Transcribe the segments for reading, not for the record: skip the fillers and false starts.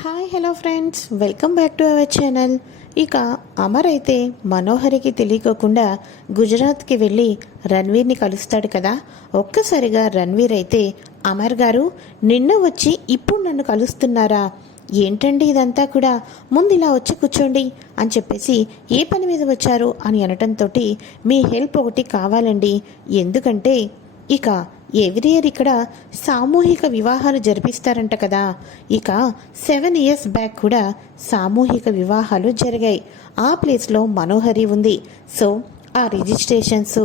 Hi hello friends, welcome back to our channel. ఇక అమర్ అయితే మనోహరికి తెలియకోకుండా గుజరాత్కి వెళ్ళి రణ్వీర్ని కలుస్తాడు కదా. ఒక్కసారిగా రణ్వీర్ అయితే, అమర్ గారు నిన్న వచ్చి ఇప్పుడు నన్ను కలుస్తున్నారా? ఏంటండి ఇదంతా కూడా, ముందు ఇలా వచ్చి కూర్చోండి అని చెప్పేసి, ఏ పని మీద వచ్చారు అని అనటంతో, మీ హెల్ప్ ఒకటి కావాలండి. ఎందుకంటే ఇక ఎవ్రీ ఇయర్ ఇక్కడ సామూహిక వివాహాలు జరిపిస్తారంట కదా. ఇక 7 years బ్యాక్ కూడా సామూహిక వివాహాలు జరిగాయి. ఆ ప్లేస్లో మనోహరి ఉంది. సో ఆ రిజిస్ట్రేషన్స్,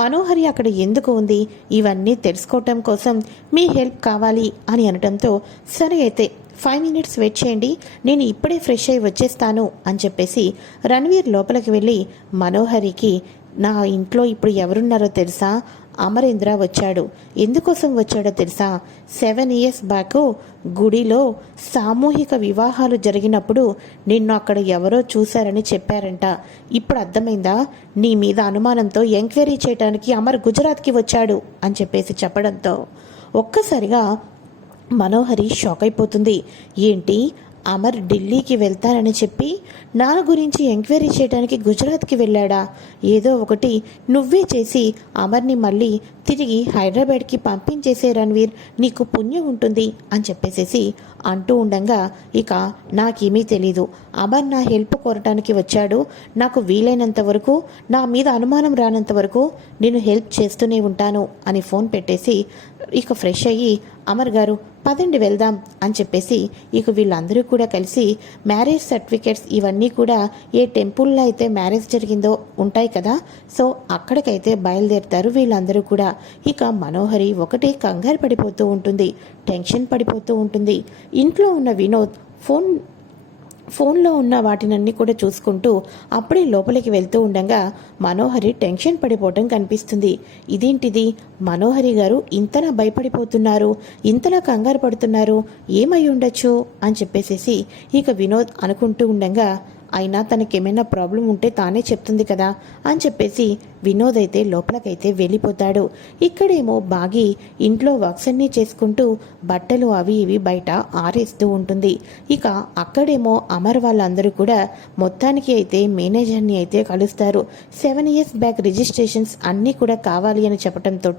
మనోహరి అక్కడ ఎందుకు ఉంది, ఇవన్నీ తెలుసుకోవటం కోసం మీ హెల్ప్ కావాలి అని అనడంతో, సరే అయితే 5 minutes వెయిట్ చేయండి, నేను ఇప్పుడే ఫ్రెష్ అయ్యి వచ్చేస్తాను అని చెప్పేసి రణ్వీర్ లోపలికి వెళ్ళి మనోహరికి, నా ఇంట్లో ఇప్పుడు ఎవరున్నారో తెలుసా, అమరేంద్ర వచ్చాడు. ఎందుకోసం వచ్చాడో తెలుసా? 7 years బ్యాక్ గుడిలో సామూహిక వివాహాలు జరిగినప్పుడు నిన్ను అక్కడ ఎవరో చూశారని చెప్పారంట. ఇప్పుడు అర్థమైందా? నీ మీద అనుమానంతో ఎంక్వైరీ చేయడానికి అమర్ గుజరాత్కి వచ్చాడు అని చెప్పేసి చెప్పడంతో ఒక్కసారిగా మనోహరి షాక్ అయిపోతుంది. ఏంటి, అమర్ ఢిల్లీకి వెళ్తానని చెప్పి నా గురించి ఎంక్వైరీ చేయడానికి గుజరాత్కి వెళ్ళాడా? ఏదో ఒకటి నువ్వే చేసి అమర్ని మళ్ళీ తిరిగి హైదరాబాద్కి పంపించేసే రణ్వీర్, నీకు పుణ్యం ఉంటుంది అని చెప్పేసేసి అంటూ ఉండగా, ఇక నాకేమీ తెలీదు, అమర్ నా హెల్ప్ కోరటానికి వచ్చాడు, నాకు వీలైనంత వరకు, నా మీద అనుమానం రానంత వరకు నేను హెల్ప్ చేస్తూనే ఉంటాను అని ఫోన్ పెట్టేసి ఇక ఫ్రెష్ అయ్యి, అమర్ గారు పదండి వెళ్దాం అని చెప్పేసి ఇక వీళ్ళందరూ కూడా కలిసి మ్యారేజ్ సర్టిఫికేట్స్ ఇవన్నీ కూడా ఏ టెంపుల్లో అయితే మ్యారేజ్ జరిగిందో ఉంటాయి కదా, సో అక్కడికైతే బయలుదేరుతారు వీళ్ళందరూ కూడా. ఇక మనోహరి ఒకటే కంగారు పడిపోతూ ఉంటుంది, టెన్షన్ పడిపోతూ ఉంటుంది. ఇంట్లో ఉన్న వినోద్ ఫోన్లో ఉన్న వాటినన్నీ కూడా చూసుకుంటూ అప్పుడే లోపలికి వెళ్తూ ఉండగా మనోహరి టెన్షన్ పడిపోవటం కనిపిస్తుంది. ఇదేంటిది, మనోహరి గారు ఇంతలా భయపడిపోతున్నారు, ఇంతలా కంగారు పడుతున్నారు, ఏమై ఉండొచ్చు అని చెప్పేసేసి ఇక వినోద్ అనుకుంటూ ఉండగా, అయినా తనకేమైనా ప్రాబ్లం ఉంటే తానే చెప్తుంది కదా అని చెప్పేసి వినోద్ అయితే లోపలికైతే వెళ్ళిపోతాడు. ఇక్కడేమో బాగి ఇంట్లో వర్క్స్ అన్నీ చేసుకుంటూ బట్టలు అవి ఇవి బయట ఆరేస్తూ ఉంటుంది. ఇక అక్కడేమో అమర్ వాళ్ళందరూ కూడా మొత్తానికి అయితే మేనేజర్ని అయితే కలుస్తారు. 7 years బ్యాక్ రిజిస్ట్రేషన్స్ అన్నీ కూడా కావాలి అని చెప్పడంతో,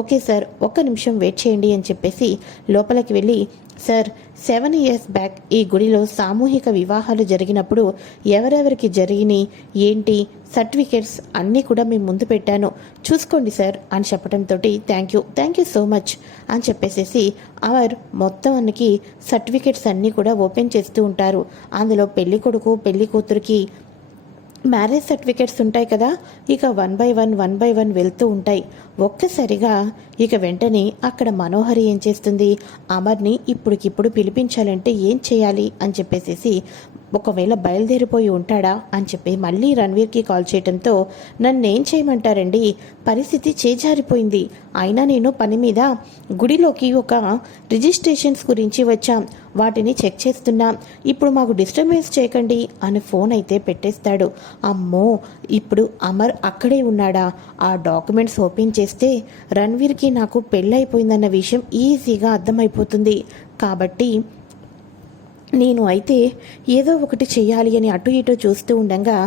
ఓకే సార్, ఒక్క నిమిషం వెయిట్ చేయండి అని చెప్పేసి లోపలికి వెళ్ళి, సార్ 7 years బ్యాక్ ఈ గుడిలో సామూహిక వివాహాలు జరిగినప్పుడు ఎవరెవరికి జరిగినాయి ఏంటి సర్టిఫికేట్స్ అన్నీ కూడా మేము ముందు పెట్టాను, చూసుకోండి సార్ అని చెప్పడంతో, థ్యాంక్ యూ సో మచ్ అని చెప్పేసేసి అవర్ మొత్తం అన్నికి సర్టిఫికేట్స్ అన్నీ కూడా ఓపెన్ చేస్తూ ఉంటారు. అందులో పెళ్లి కొడుకు పెళ్లి కూతురికి మ్యారేజ్ సర్టిఫికేట్స్ ఉంటాయి కదా, ఇక వన్ బై వన్ వెళ్తూ ఉంటాయి. ఒక్కసారిగా ఇక వెంటనే అక్కడ మనోహరి ఏం చేస్తుంది, అమర్ని ఇప్పటికిప్పుడు పిలిపించాలంటే ఏం చేయాలి అని చెప్పేసేసి, ఒకవేళ బయలుదేరిపోయి ఉంటాడా అని చెప్పి మళ్ళీ రణ్వీర్కి కాల్ చేయడంతో, నన్నేం చేయమంటారండి, పరిస్థితి చేజారిపోయింది, అయినా నేను పని మీద గుడిలోకి ఒక రిజిస్ట్రేషన్స్ గురించి వచ్చాం, వాటిని చెక్ చేస్తున్నాం, ఇప్పుడు మాకు డిస్టర్బెన్స్ చేయకండి అని ఫోన్ అయితే పెట్టేస్తాడు. అమ్మో, ఇప్పుడు అమర్ అక్కడే ఉన్నాడా? ఆ డాక్యుమెంట్స్ ఓపెన్ చేస్తే రణ్వీర్కి నాకు పెళ్ళైపోయిందన్న విషయం ఈజీగా అర్థమైపోతుంది. కాబట్టి నేను అయితే ఏదో ఒకటి చెయ్యాలి అని అటు ఇటు చూస్తూ ఉండగా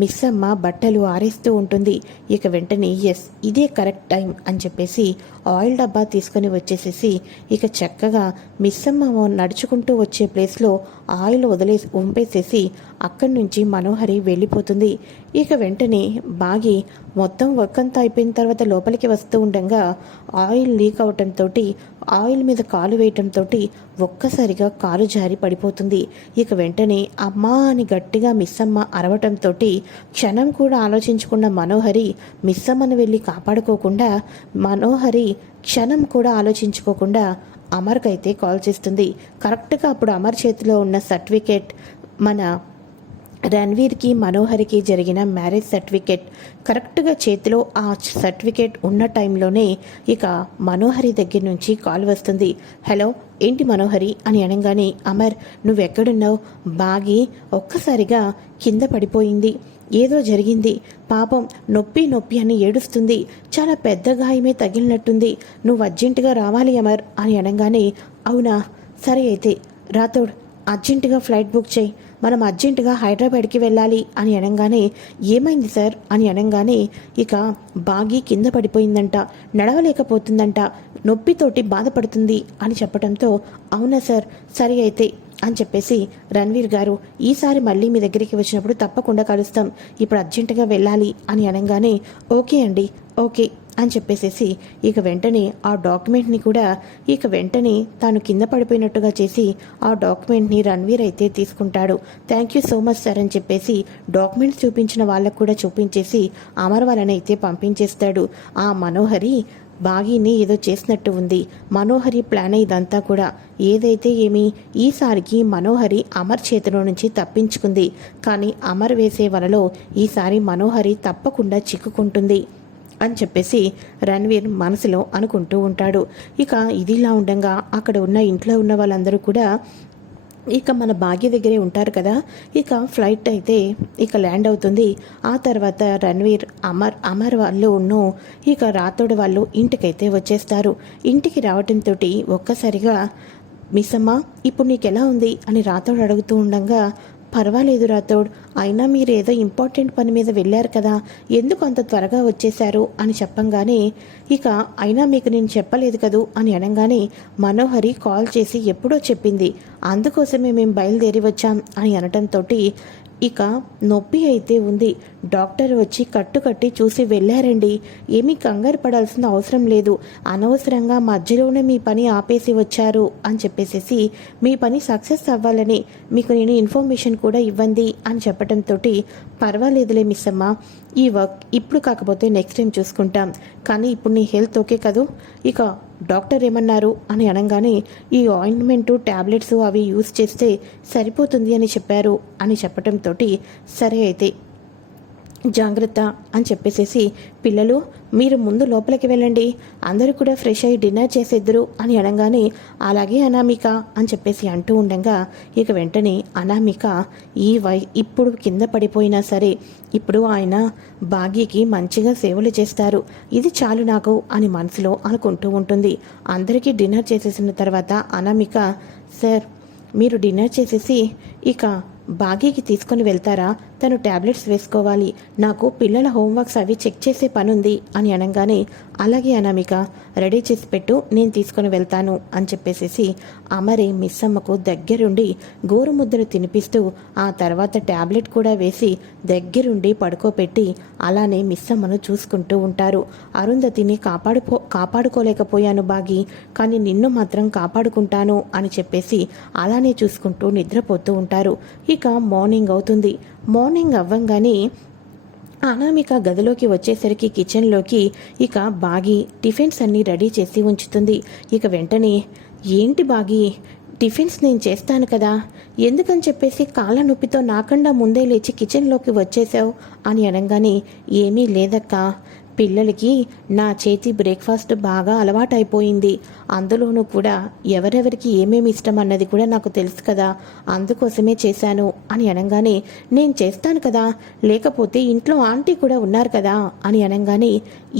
మిస్ అమ్మ బట్టలు ఆరేస్తూ ఉంటుంది. ఇక వెంటనే ఎస్, ఇదే కరెక్ట్ టైం అని చెప్పేసి ఆయిల్ డబ్బా తీసుకొని వచ్చేసేసి ఇక చక్కగా మిస్ అమ్మ నడుచుకుంటూ వచ్చే ప్లేస్లో ఆయిల్ వంపేసేసి అక్కడి నుంచి మనోహరి వెళ్ళిపోతుంది. ఇక వెంటనే బాగి మొత్తం వర్క్ అంతా అయిపోయిన తర్వాత లోపలికి వస్తూ ఉండగా ఆయిల్ లీక్ అవటంతో, ఆయిల్ మీద కాలు వేయటంతో ఒక్కసారిగా కాలు జారి పడిపోతుంది. ఇక వెంటనే అమ్మా అని గట్టిగా మిస్సమ్మ అరవటంతో క్షణం కూడా ఆలోచించకుండా మనోహరి మిస్సమ్మను వెళ్ళి కాపాడుకోకుండా, మనోహరి క్షణం కూడా ఆలోచించుకోకుండా అమర్కైతే కాల్ చేస్తుంది. కరెక్ట్గా అప్పుడు అమర్ చేతిలో ఉన్న సర్టిఫికేట్, మన రణ్వీర్కి మనోహరికి జరిగిన మ్యారేజ్ సర్టిఫికేట్ కరెక్ట్గా చేతిలో ఆ సర్టిఫికేట్ ఉన్న టైంలోనే ఇక మనోహరి దగ్గర నుంచి కాల్ వస్తుంది. హలో, ఏంటి మనోహరి అని అనగానే, అమర్ నువ్వెక్కడున్నావు? బాగి ఒక్కసారిగా కింద పడిపోయింది, ఏదో జరిగింది, పాపం నొప్పి అని ఏడుస్తుంది, చాలా పెద్ద గాయమే తగిలినట్టుంది, నువ్వు అర్జెంటుగా రావాలి అమర్ అని అనగానే, అవునా, సరే అయితే రాతోడ్ అర్జెంటుగా ఫ్లైట్ బుక్ చేయి, మనం అర్జెంటుగా హైదరాబాద్కి వెళ్ళాలి అని అనగానే, ఏమైంది సార్ అని అనగానే, ఇక బాగి కింద పడిపోయిందంట, నడవలేకపోతుందంట, నొప్పితోటి బాధపడుతుంది అని చెప్పడంతో, అవునా సార్, సరే అయితే అని చెప్పేసి రణ్వీర్ గారు, ఈసారి మళ్ళీ మీ దగ్గరికి వచ్చినప్పుడు తప్పకుండా కలుస్తాం, ఇప్పుడు అర్జెంటుగా వెళ్ళాలి అని అనగానే, ఓకే అండి, ఓకే అని చెప్పేసేసి ఇక వెంటనే ఆ డాక్యుమెంట్ని కూడా ఇక వెంటనే తాను కింద పడిపోయినట్టుగా చేసి ఆ డాక్యుమెంట్ని రణ్వీర్ అయితే తీసుకుంటాడు. Thank you so much sir అని చెప్పేసి డాక్యుమెంట్స్ చూపించిన వాళ్ళకు కూడా చూపించేసి అమర్ వాళ్ళని అయితే పంపించేస్తాడు. ఆ మనోహరి బాగీని ఏదో చేసినట్టు ఉంది. మనోహరి ప్లాన్ ఇదంతా కూడా. ఏదైతే ఏమి, ఈసారికి మనోహరి అమర్ చేతిలో నుంచి తప్పించుకుంది. కానీ అమర్ వేసే వలలో ఈసారి మనోహరి తప్పకుండా చిక్కుకుంటుంది అని చెప్పేసి రణ్వీర్ మనసులో అనుకుంటూ ఉంటాడు. ఇక ఇదిలా ఉండగా అక్కడ ఉన్న ఇంట్లో ఉన్న వాళ్ళందరూ కూడా ఇక మన భాగ్య దగ్గరే ఉంటారు కదా. ఇక ఫ్లైట్ అయితే ఇక ల్యాండ్ అవుతుంది. ఆ తర్వాత రణ్వీర్ అమర్ వాళ్ళు ఇక రాతోడు వాళ్ళు ఇంటికైతే వచ్చేస్తారు. ఇంటికి రావడంతో ఒక్కసారిగా, మిస్ అమ్మ ఇప్పుడు నీకెలా ఉంది అని రాతోడు అడుగుతూ ఉండగా, పర్వాలేదు రాతోడ్, అయినా మీరు ఏదో ఇంపార్టెంట్ పని మీద వెళ్ళారు కదా, ఎందుకు అంత త్వరగా వచ్చేశారు అని చెప్పంగానే, ఇక అయినా మీకు నేను చెప్పలేదు కదూ అని అనగానే, మనోహరి కాల్ చేసి ఎప్పుడో చెప్పింది, అందుకోసమే మేము బయలుదేరి వచ్చాం అని అనటంతో, ఇక నొప్పి అయితే ఉంది, డాక్టర్ వచ్చి కట్టుకట్టి చూసి వెళ్ళారండి, ఏమీ కంగారు పడాల్సిన అవసరం లేదు, అనవసరంగా మధ్యలోనే మీ పని ఆపేసి వచ్చారు అని చెప్పేసి మీ పని సక్సెస్ అవ్వాలని మీకు నేను ఇన్ఫర్మేషన్ కూడా ఇవ్వండి అని చెప్పడంతో, పర్వాలేదులే మిస్ అమ్మ, ఈ వర్క్ ఇప్పుడు కాకపోతే నెక్స్ట్ టైం చూసుకుంటాం, కానీ ఇప్పుడు నీ హెల్త్ ఓకే కదూ, ఇక డాక్టర్ ఏమన్నారు అని అనగానే, ఈ ఆయింట్మెంటు ట్యాబ్లెట్స్ అవి యూజ్ చేస్తే సరిపోతుంది అని చెప్పారు అని చెప్పడంతో, సరే అయితే జాగ్రత్త అని చెప్పేసేసి, పిల్లలు మీరు ముందు లోపలికి వెళ్ళండి, అందరూ కూడా ఫ్రెష్ అయ్యి డిన్నర్ చేసేద్దరు అని అనగానే, అలాగే అనామిక అని చెప్పేసి అంటూ ఉండగా, ఇక వెంటనే అనామిక ఇప్పుడు కింద పడిపోయినా సరే ఇప్పుడు ఆయన భాగ్యకి మంచిగా సేవలు చేస్తారు, ఇది చాలు నాకు అని మనసులో అనుకుంటూ ఉంటుంది. అందరికీ డిన్నర్ చేసేసిన తర్వాత అనామిక, సార్ మీరు డిన్నర్ చేసేసి ఇక భాగ్యకి తీసుకొని వెళ్తారా, తను ట్యాబ్లెట్స్ వేసుకోవాలి, నాకు పిల్లల హోంవర్క్స్ అవి చెక్ చేసే పనుంది అని అనగానే, అలాగే అనామిక రెడీ చేసి పెట్టు, నేను తీసుకొని వెళ్తాను అని చెప్పేసేసి అమరే మిస్సమ్మకు దగ్గరుండి గోరుముద్దను తినిపిస్తూ ఆ తర్వాత ట్యాబ్లెట్ కూడా వేసి దగ్గరుండి పడుకోపెట్టి అలానే మిస్సమ్మను చూసుకుంటూ ఉంటారు. అరుంధతిని కాపాడుకోలేకపోయాను బాగి, కానీ నిన్ను మాత్రం కాపాడుకుంటాను అని చెప్పేసి అలానే చూసుకుంటూ నిద్రపోతూ ఉంటారు. ఇక మార్నింగ్ అవుతుంది. మార్నింగ్ అవ్వంగానే అనామిక గదిలోకి వచ్చేసరికి కిచెన్లోకి ఇక బాగి టిఫిన్స్ అన్నీ రెడీ చేసి ఉంచుతుంది. ఇక వెంటనే, ఏంటి బాగి, టిఫిన్స్ నేను చేస్తాను కదా, ఎందుకని చెప్పేసి కాళ్ళ నొప్పితో నాకన్నా ముందే లేచి కిచెన్లోకి వచ్చేసావు అని అనగానే, ఏమీ లేదక్క, పిల్లలకి నా చేతి బ్రేక్ఫాస్ట్ బాగా అలవాటైపోయింది, అందులోనూ కూడా ఎవరెవరికి ఏమేమి ఇష్టం అన్నది కూడా నాకు తెలుసు కదా, అందుకోసమే చేశాను అని అనగానే, నేను చేస్తాను కదా, లేకపోతే ఇంట్లో ఆంటీ కూడా ఉన్నారు కదా అని అనగానే,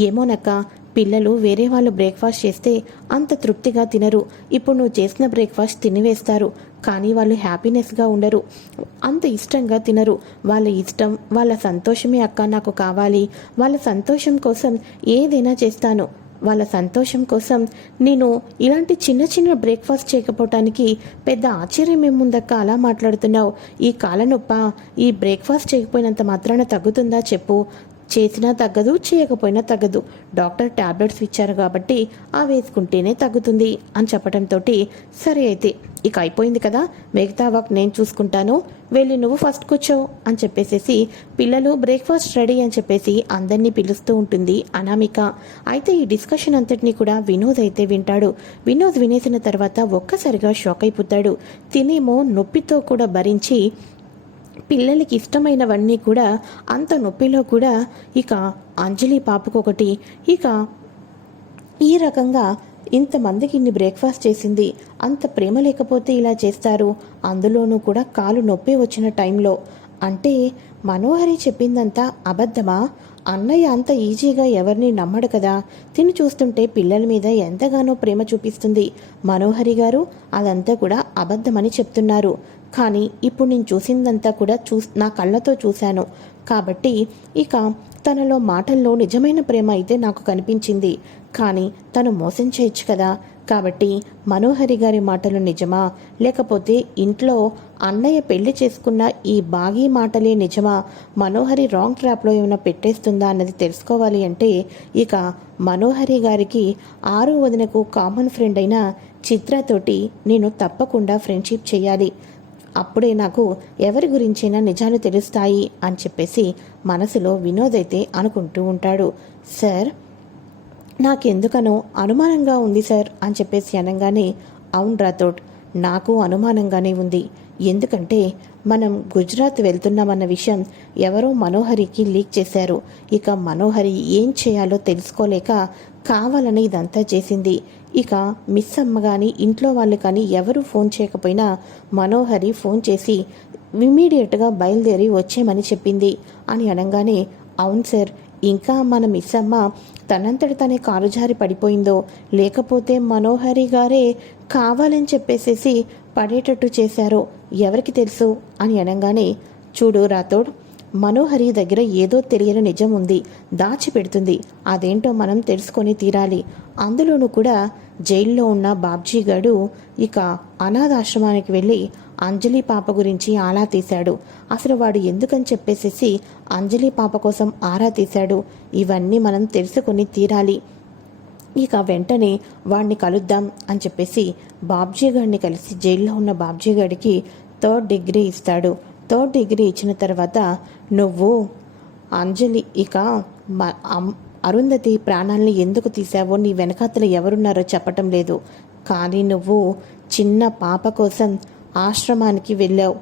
ఏమోనక్క, పిల్లలు వేరే వాళ్ళు బ్రేక్ఫాస్ట్ చేస్తే అంత తృప్తిగా తినరు, ఇప్పుడు నువ్వు చేసిన బ్రేక్ఫాస్ట్ తినివేస్తారు, కానీ వాళ్ళు హ్యాపీనెస్గా ఉండరు, అంత ఇష్టంగా తినరు, వాళ్ళ ఇష్టం వాళ్ళ సంతోషమే అక్క నాకు కావాలి, వాళ్ళ సంతోషం కోసం ఏదైనా చేస్తాను, వాళ్ళ సంతోషం కోసం నేను ఇలాంటి చిన్న చిన్న బ్రేక్ఫాస్ట్ చేయకపోవటానికి పెద్ద ఆశ్చర్యం ఏముందక్క అలా మాట్లాడుతున్నావు, ఈ కాళ్ళనొప్ప ఈ బ్రేక్ఫాస్ట్ చేయకపోయినంత మాత్రాన తగ్గుతుందా చెప్పు, చేసినా తగ్గదు, చేయకపోయినా తగ్గదు, డాక్టర్ ట్యాబ్లెట్స్ ఇచ్చారు కాబట్టి ఆ వేసుకుంటేనే తగ్గుతుంది అని చెప్పడంతో, సరే అయితే ఇక అయిపోయింది కదా, మిగతా వర్క్ నేను చూసుకుంటాను, వెళ్ళి నువ్వు ఫస్ట్ కూర్చో అని చెప్పేసేసి పిల్లలు బ్రేక్ఫాస్ట్ రెడీ అని చెప్పేసి అందరినీ పిలుస్తూ ఉంటుంది అనామిక. అయితే ఈ డిస్కషన్ అంతటినీ కూడా వినోద్ అయితే వింటాడు. వినోద్ వినేసిన తర్వాత ఒక్కసారిగా షాక్ అయిపోతాడు. తినేమో నొప్పితో కూడా భరించి పిల్లలకి ఇష్టమైనవన్నీ కూడా అంత నొప్పిలో కూడా ఇక అంజలి పాపకొకటి, ఇక ఈ రకంగా ఇంతమందికి ఇన్ని బ్రేక్ఫాస్ట్ చేసింది, అంత ప్రేమ లేకపోతే ఇలా చేస్తారు, అందులోనూ కూడా కాలు నొప్పి వచ్చిన టైంలో, అంటే మనోహరి చెప్పిందంతా అబద్ధమా, అన్నయ్య అంత ఈజీగా ఎవరిని నమ్మడు కదా, తిని చూస్తుంటే పిల్లల మీద ఎంతగానో ప్రేమ చూపిస్తుంది, మనోహరి గారు అదంతా కూడా అబద్ధమని చెప్తున్నారు, కానీ ఇప్పుడు నేను చూసిందంతా కూడా నా కళ్ళతో చూశాను. కాబట్టి ఇక తనలో మాటల్లో నిజమైన ప్రేమ అయితే నాకు కనిపించింది. కానీ తను మోసం చేయొచ్చు కదా. కాబట్టి మనోహరి గారి మాటలు నిజమా, లేకపోతే ఇంట్లో అన్నయ్య పెళ్లి చేసుకున్న ఈ బాగీ మాటలే నిజమా, మనోహరి రాంగ్ ట్రాప్లో ఏమైనా పెట్టేస్తుందా అన్నది తెలుసుకోవాలి అంటే ఇక మనోహరి గారికి ఆరో వదినకు కామన్ ఫ్రెండ్ అయిన చిత్రతోటి నేను తప్పకుండా ఫ్రెండ్షిప్ చేయాలి. అప్పుడే నాకు ఎవరి గురించైనా నిజాలు తెలుస్తాయి అని చెప్పేసి మనసులో వినోద్ అయితే అనుకుంటూ ఉంటాడు. సార్, నాకెందుకనో అనుమానంగా ఉంది సార్ అని చెప్పేసి అనగానే, అవును రాథోడ్, నాకు అనుమానంగానే ఉంది. ఎందుకంటే మనం గుజరాత్ వెళ్తున్నామన్న విషయం ఎవరో మనోహరికి లీక్ చేశారు. ఇక మనోహరి ఏం చేయాలో తెలుసుకోలేక కావాలని ఇదంతా చేసింది. ఇక మిస్ అమ్మ కానీ ఇంట్లో వాళ్ళు కానీ ఎవరు ఫోన్ చేయకపోయినా మనోహరి ఫోన్ చేసి ఇమీడియట్గా బయలుదేరి వచ్చేయమని చెప్పింది అని అనగానే, అవును సార్, ఇంకా మన మిస్ అమ్మ తనంతట తనే కాలు జారి పడిపోయిందో, లేకపోతే మనోహరి గారే కావాలని చెప్పేసేసి పడేటట్టు చేశారో ఎవరికి తెలుసు అని అనగానే, చూడు రాథోడ్, మనోహరి దగ్గర ఏదో తెలియని నిజం ఉంది, దాచిపెడుతుంది. అదేంటో మనం తెలుసుకొని తీరాలి. అందులోనూ కూడా జైల్లో ఉన్న బాబ్జీ గారు ఇక అనాథాశ్రమానికి వెళ్ళి అంజలి పాప గురించి ఆరా తీశాడు. అసలు వాడు ఎందుకని చెప్పేసేసి అంజలి పాప కోసం ఆరా తీశాడు. ఇవన్నీ మనం తెలుసుకొని తీరాలి. ఇక వెంటనే వాడిని కలుద్దాం అని చెప్పేసి బాబ్జీ గారిని కలిసి జైల్లో ఉన్న బాబ్జీ గారికి 3rd డిగ్రీ ఇస్తాడు. 3rd డిగ్రీ ఇచ్చిన తర్వాత, నువ్వు అంజలి ఇక అరుంధతి ప్రాణాలని ఎందుకు తీసావో, నీ వెనకాతల ఎవరున్నారో చెప్పటం లేదు. కానీ నువ్వు చిన్న పాప కోసం ఆశ్రమానికి వెళ్ళావు.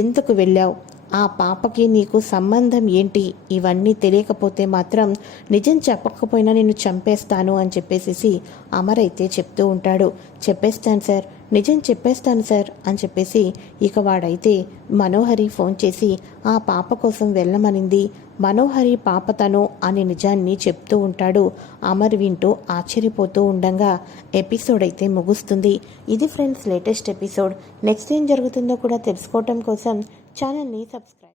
ఎందుకు వెళ్ళావు? ఆ పాపకి నీకు సంబంధం ఏంటి? ఇవన్నీ తెలియకపోతే మాత్రం నిజం చెప్పకపోయినా నేను చంపేస్తాను అని చెప్పేసి అమర్ అయితే చెప్తూ ఉంటాడు. చెప్పేస్తాను సార్, నిజం చెప్పేస్తాను సార్ అని చెప్పేసి ఇక వాడైతే మనోహరి ఫోన్ చేసి ఆ పాప కోసం వెళ్ళమనింది, మనోహరి పాప తను అనే నిజాన్ని చెప్తూ ఉంటాడు. అమర్ వింటూ ఆశ్చర్యపోతూ ఉండగా ఎపిసోడ్ అయితే ముగుస్తుంది. ఇది ఫ్రెండ్స్ లేటెస్ట్ ఎపిసోడ్. నెక్స్ట్ ఏం జరుగుతుందో కూడా తెలుసుకోవటం కోసం ఛానల్ని సబ్స్క్రైబ్